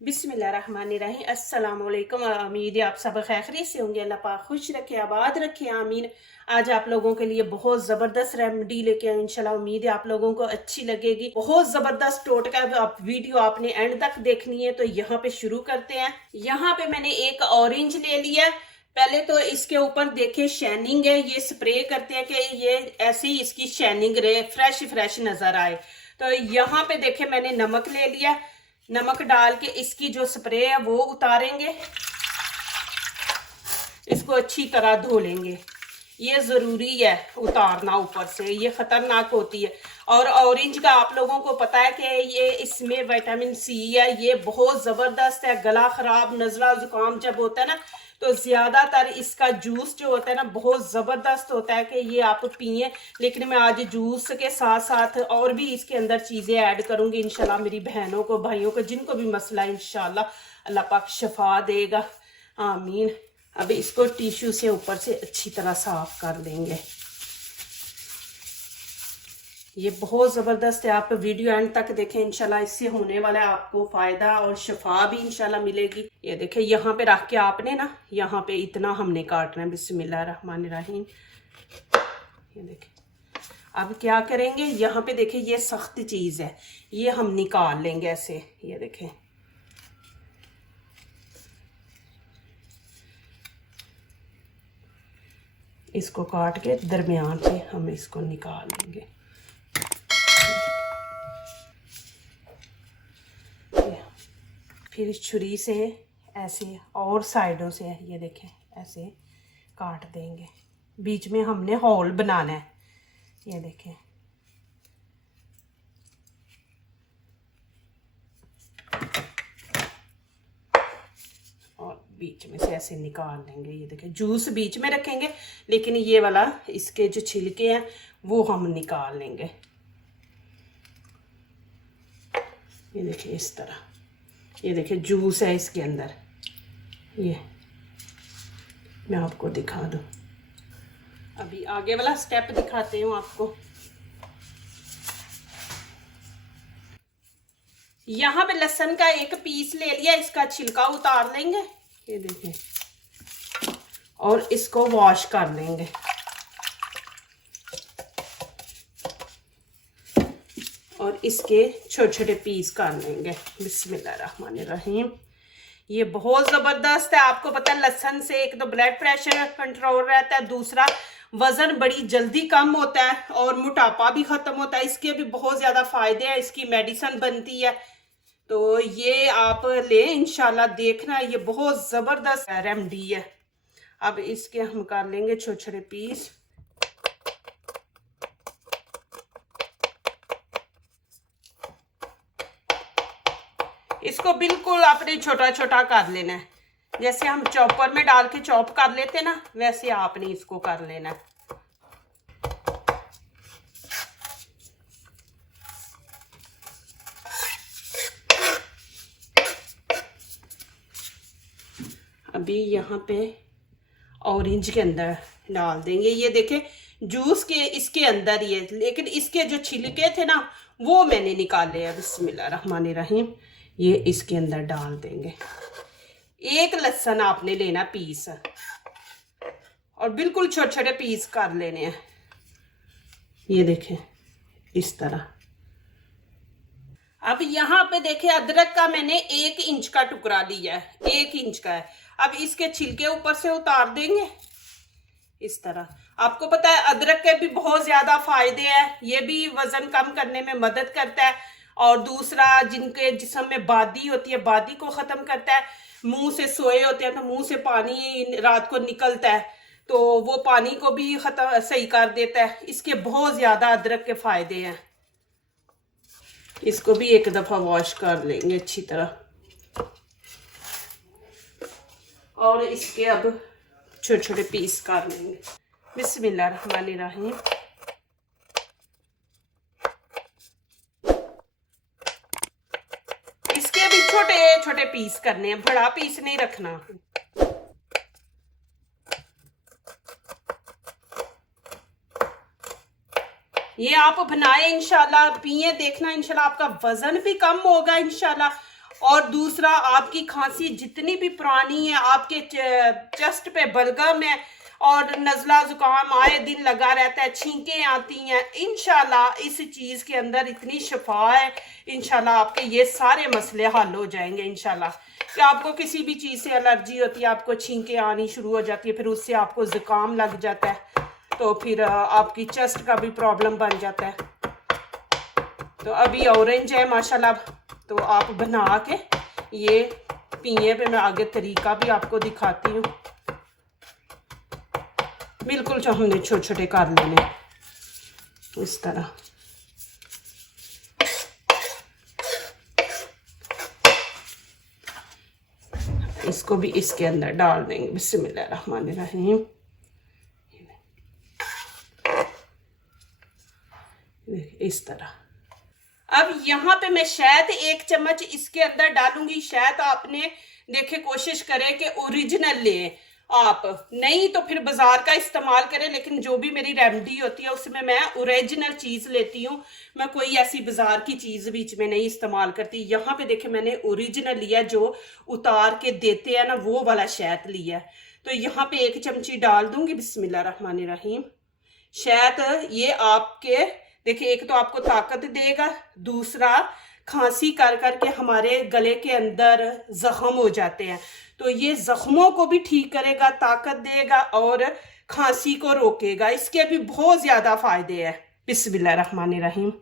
बिस्मिल्लाहिर्रहमानिर्रहीम। अस्सलाम वालेकुम। उम्मीद है आप सब खैरियत से होंगे। अल्लाह पाक खुश रखे, आबाद रखे, आमीन। आज आप लोगों के लिए बहुत ज़बरदस्त रेमेडी लेके आए। इंशाल्लाह उम्मीद है आप लोगों को अच्छी लगेगी। बहुत ज़बरदस्त टोटका आप वीडियो आपने एंड तक देखनी है। तो यहाँ पे शुरू करते हैं। यहाँ पे मैंने एक ऑरेंज ले लिया। पहले तो इसके ऊपर देखे शाइनिंग है, ये स्प्रे करते हैं कि ये ऐसे ही इसकी शाइनिंग रहे, फ्रेश फ्रेश नजर आए। तो यहाँ पे देखे मैंने नमक ले लिया। नमक डाल के इसकी जो स्प्रे है वो उतारेंगे, इसको अच्छी तरह धो लेंगे। ये ज़रूरी है उतारना ऊपर से, ये ख़तरनाक होती है। और ऑरेंज का आप लोगों को पता है कि ये इसमें विटामिन सी है, ये बहुत ज़बरदस्त है। गला ख़राब, नज़ला, ज़ुकाम जब होता है ना, तो ज़्यादातर इसका जूस जो होता है ना बहुत ज़बरदस्त होता है कि ये आप पिए। लेकिन मैं आज जूस के साथ साथ और भी इसके अंदर चीज़ें ऐड करूँगी इंशाल्लाह। मेरी बहनों को, भाइयों को, जिनको भी मसला है इंशाल्लाह अल्लाह पाक शफा देगा, आमीन। अब इसको टिश्यू से ऊपर से अच्छी तरह साफ कर देंगे। ये बहुत ज़बरदस्त है, आप वीडियो एंड तक देखें इंशाल्लाह। इससे होने वाला है आपको फ़ायदा और शफा भी इंशाल्लाह मिलेगी। ये देखें यहाँ पे रख के आपने ना, यहाँ पे इतना हमने काटना है। बिस्मिल्लाहिर्रहमानिर्रहीम। ये देखें। अब क्या करेंगे, यहाँ पे देखें ये सख्त चीज़ है, ये हम निकाल लेंगे ऐसे। ये देखें, इसको काट के दरमियान से हम इसको निकाल लेंगे। फिर इस छुरी से ऐसे और साइडों से ये देखें ऐसे काट देंगे। बीच में हमने होल बनाना है। ये देखें, और बीच में से ऐसे निकाल लेंगे। ये देखें, जूस बीच में रखेंगे, लेकिन ये वाला इसके जो छिलके हैं वो हम निकाल लेंगे। ये देखिए इस तरह, ये देखिए जूस है इसके अंदर। ये मैं आपको दिखा दूँ, अभी आगे वाला स्टेप दिखाते हूँ आपको। यहाँ पे लहसुन का एक पीस ले लिया, इसका छिलका उतार लेंगे। ये देखिए, और इसको वॉश कर लेंगे। और इसके छोटे छोटे पीस कर लेंगे। बिस्मिल्लाहिर्रहमानिर्रहीम। ये बहुत ज़बरदस्त है। आपको पता है लहसुन से एक तो ब्लड प्रेशर कंट्रोल रहता है, दूसरा वज़न बड़ी जल्दी कम होता है और मोटापा भी ख़त्म होता है। इसके भी बहुत ज़्यादा फ़ायदे हैं, इसकी मेडिसिन बनती है। तो ये आप लें इंशाल्लाह, देखना ये बहुत ज़बरदस्त रेमेडी है। अब इसके हम कर लेंगे छोटे छोटे पीस। इसको बिल्कुल आपने छोटा छोटा कर लेना है, जैसे हम चॉपर में डाल के चॉप कर लेते ना, वैसे आपने इसको कर लेना है। अभी यहाँ पे ऑरेंज के अंदर डाल देंगे। ये देखें जूस के इसके अंदर ही है, लेकिन इसके जो छिलके थे ना वो मैंने निकाले हैं। बिस्मिल्लाहिर्रहमानिर्रहीम। ये इसके अंदर डाल देंगे। एक लहसुन आपने लेना पीस, और बिल्कुल छोटे छोटे पीस कर लेने हैं। ये देखें इस तरह। अब यहाँ पे देखें अदरक का मैंने 1 इंच का टुकड़ा लिया है, 1 इंच का है। अब इसके छिलके ऊपर से उतार देंगे इस तरह। आपको पता है अदरक के भी बहुत ज्यादा फायदे हैं, ये भी वजन कम करने में मदद करता है। और दूसरा, जिनके जिस्म में बादी होती है, बादी को खत्म करता है। मुंह से सोए होते हैं तो मुंह से पानी रात को निकलता है, तो वो पानी को भी खत्म सही कर देता है। इसके बहुत ज्यादा अदरक के फायदे हैं। इसको भी एक दफा वॉश कर लेंगे अच्छी तरह। और इसके अब छोटे छोटे पीस कर लेंगे। बिस्मिल्लाहिर्रहमानिर्रहीम। इसके भी छोटे छोटे पीस करने हैं, बड़ा पीस नहीं रखना। ये आप बनाए इंशाल्लाह, पिए, देखना इंशाल्लाह आपका वजन भी कम होगा इंशाल्लाह, और दूसरा, आपकी खांसी जितनी भी पुरानी है, आपके चेस्ट पे बलगम है और नज़ला ज़ुकाम आए दिन लगा रहता है, छींकें आती हैं, इंशाल्लाह इस चीज़ के अंदर इतनी शफा है, इंशाल्लाह आपके ये सारे मसले हल हो जाएंगे इंशाल्लाह। कि आपको किसी भी चीज़ से एलर्जी होती है, आपको छींकें आनी शुरू हो जाती है, फिर उससे आपको ज़ुकाम लग जाता है, तो फिर आपकी चेस्ट का भी प्रॉब्लम बन जाता है। तो अभी ऑरेंज है माशाल्लाह, तो आप बना के ये पिए पे मैं आगे तरीका भी आपको दिखाती हूँ। बिल्कुल जो हमने छोटे छोटे कर लेने इस तरह। इसको भी इसके अंदर डाल देंगे, बिस्मिल्लाहिर्रहमानिर्रहीम। इस तरह। अब यहाँ पे मैं शहद 1 चम्मच इसके अंदर डालूंगी। शहद आपने देखे कोशिश करें कि ओरिजिनल ले, आप नहीं तो फिर बाजार का इस्तेमाल करें, लेकिन जो भी मेरी रेमेडी होती है उसमें मैं ओरिजिनल चीज़ लेती हूँ, मैं कोई ऐसी बाजार की चीज़ बीच में नहीं इस्तेमाल करती। यहाँ पे देखे मैंने ओरिजिनल लिया, जो उतार के देते हैं ना, वो वाला शहद लिया। तो यहाँ पे 1 चमची डाल दूंगी, बिस्मिल्लाहिर्रहमानिर्रहीम। शहद ये आपके देखिए, एक तो आपको ताकत देगा, दूसरा खांसी कर करके हमारे गले के अंदर जख्म हो जाते हैं, तो ये जख्मों को भी ठीक करेगा, ताकत देगा और खांसी को रोकेगा। इसके भी बहुत ज़्यादा फायदे हैं। बिस्मिल्लाहिर्रहमानिर्रहीम।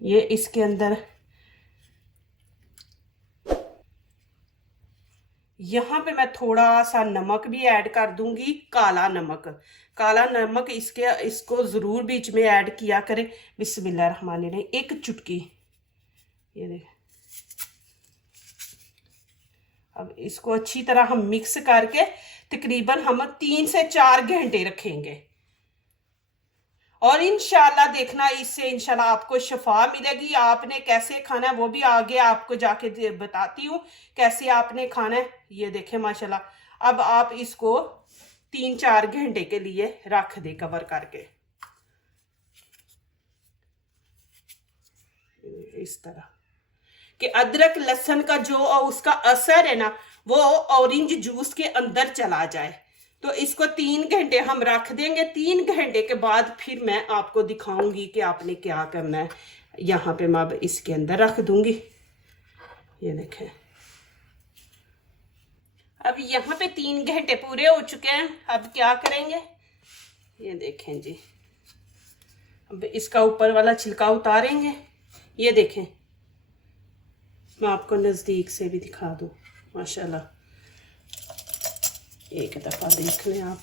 ये इसके अंदर यहाँ पे मैं थोड़ा सा नमक भी ऐड कर दूंगी, काला नमक। काला नमक इसको ज़रूर बीच में ऐड किया करें। बिस्मिल्लाहिर्रहमानिर्रहीम। 1 चुटकी, ये देख। अब इसको अच्छी तरह हम मिक्स करके तकरीबन हम 3 से 4 घंटे रखेंगे, और इंशाल्लाह देखना इससे इंशाल्लाह आपको शफा मिलेगी। आपने कैसे खाना है वो भी आगे आपको जाके बताती हूँ कैसे आपने खाना है। ये देखें माशाल्लाह। अब आप इसको 3-4 घंटे के लिए रख दे कवर करके, इस तरह कि अदरक लहसुन का जो उसका असर है ना, वो ऑरेंज जूस के अंदर चला जाए। तो इसको 3 घंटे हम रख देंगे। 3 घंटे के बाद फिर मैं आपको दिखाऊंगी कि आपने क्या करना है। यहाँ पे मैं अब इसके अंदर रख दूंगी, ये देखें। अब यहाँ पे 3 घंटे पूरे हो चुके हैं। अब क्या करेंगे, ये देखें जी। अब इसका ऊपर वाला छिलका उतारेंगे। ये देखें, मैं आपको नज़दीक से भी दिखा दूँ माशाल्लाह। एक दफ़ा देख लें आप।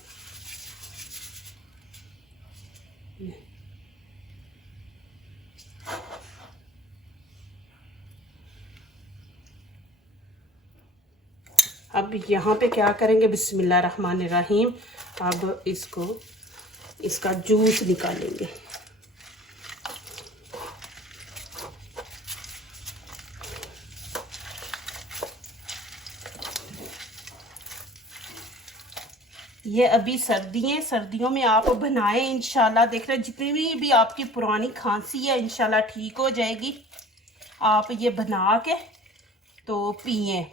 अब यहाँ पे क्या करेंगे, बिस्मिल्लाहिर्रहमानिर्रहीम। अब इसका जूस निकालेंगे। ये अभी सर्दियों में आप बनाएं इंशाल्लाह। देख रहे जितनी भी आपकी पुरानी खांसी है इंशाल्लाह ठीक हो जाएगी। आप ये बना के तो पिए।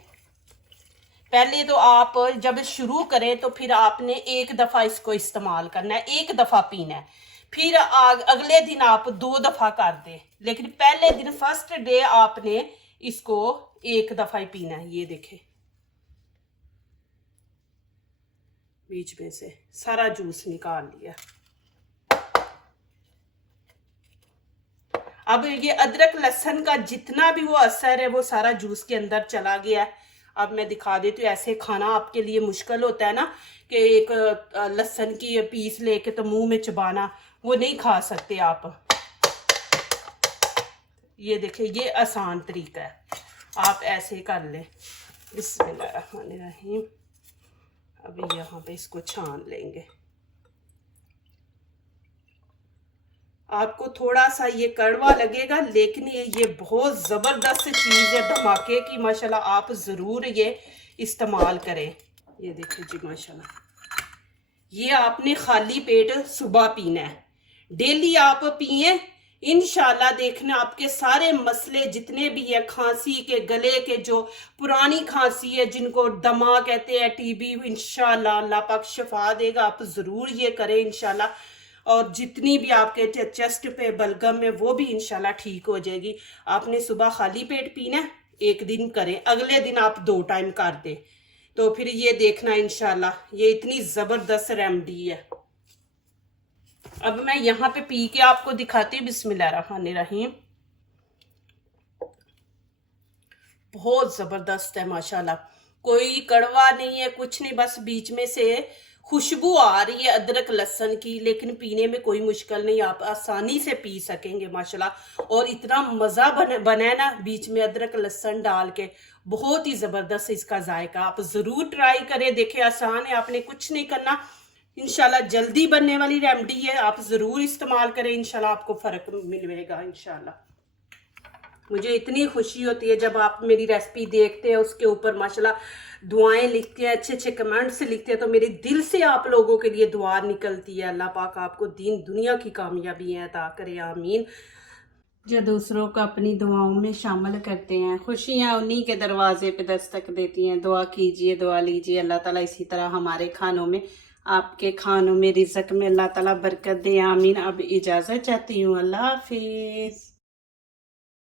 पहले तो आप जब शुरू करें तो फिर आपने 1 दफ़ा इसको इस्तेमाल करना है, 1 दफ़ा पीना है। फिर अगले दिन आप 2 दफ़ा कर दें, लेकिन पहले दिन फर्स्ट डे आपने इसको 1 दफ़ा ही पीना है। ये देखें, बीच में से सारा जूस निकाल लिया। अब ये अदरक लहसुन का जितना भी वो असर है वो सारा जूस के अंदर चला गया है। अब मैं दिखा देती हूँ। ऐसे खाना आपके लिए मुश्किल होता है ना कि एक लहसुन की पीस लेके तो मुंह में चबाना, वो नहीं खा सकते आप। ये देखिए, ये आसान तरीका है, आप ऐसे कर लें। बिस्मिल्लाहिर्रहमानिर्रहीम। अभी यहाँ पे इसको छान लेंगे। आपको थोड़ा सा ये कड़वा लगेगा, लेकिन ये बहुत ज़बरदस्त चीज़ है, धमाके की माशाल्लाह। आप ज़रूर ये इस्तेमाल करें। ये देखिए जी माशाल्लाह, ये आपने खाली पेट सुबह पीना है। डेली आप पिए, इंशाल्लाह देखना आपके सारे मसले जितने भी है, खांसी के, गले के, जो पुरानी खांसी है, जिनको दमा कहते हैं, टीबी, इंशाल्लाह अल्लाह पाक शिफा देगा। आप ज़रूर ये करें इंशाल्लाह। और जितनी भी आपके चेस्ट पे बलगम है वो भी इंशाल्लाह ठीक हो जाएगी। आपने सुबह खाली पेट पीना है, एक दिन करें, अगले दिन आप 2 टाइम कर दें, तो फिर ये देखना इंशाल्लाह ये इतनी ज़बरदस्त रेमेडी है। अब मैं यहाँ पे पी के आपको दिखाती हूँ। बिस्मिल्लाहिर्रहमानिर्रहीम। बहुत ज़बरदस्त है माशाल्लाह, कोई कड़वा नहीं है, कुछ नहीं, बस बीच में से खुशबू आ रही है अदरक लहसुन की, लेकिन पीने में कोई मुश्किल नहीं, आप आसानी से पी सकेंगे माशाल्लाह। और इतना मज़ा बना है ना, बीच में अदरक लहसुन डाल के, बहुत ही ज़बरदस्त इसका जायका। आप ज़रूर ट्राई करें, देखें आसान है, आपने कुछ नहीं करना, इंशाल्लाह जल्दी बनने वाली रेमेडी है, आप ज़रूर इस्तेमाल करें, इंशाल्लाह आपको फ़र्क मिलेगा इंशाल्लाह। मुझे इतनी खुशी होती है जब आप मेरी रेसिपी देखते हैं, उसके ऊपर माशाल्लाह दुआएं लिखते हैं, अच्छे अच्छे कमेंट्स लिखते हैं, तो मेरे दिल से आप लोगों के लिए दुआ निकलती है। अल्लाह पाक आपको दीन दुनिया की कामयाबी अता करे, आमीन। जो दूसरों को अपनी दुआओं में शामिल करते हैं, खुशियाँ उन्हीं के दरवाजे पे दस्तक देती हैं। दुआ कीजिए, दुआ लीजिए, अल्लाह ताला इसी तरह हमारे खानों में, आपके खानों में, रिज़्क में अल्लाह ताला बरकत दे, आमीन। अब इजाज़त चाहती हूँ, अल्लाह हाफिज़।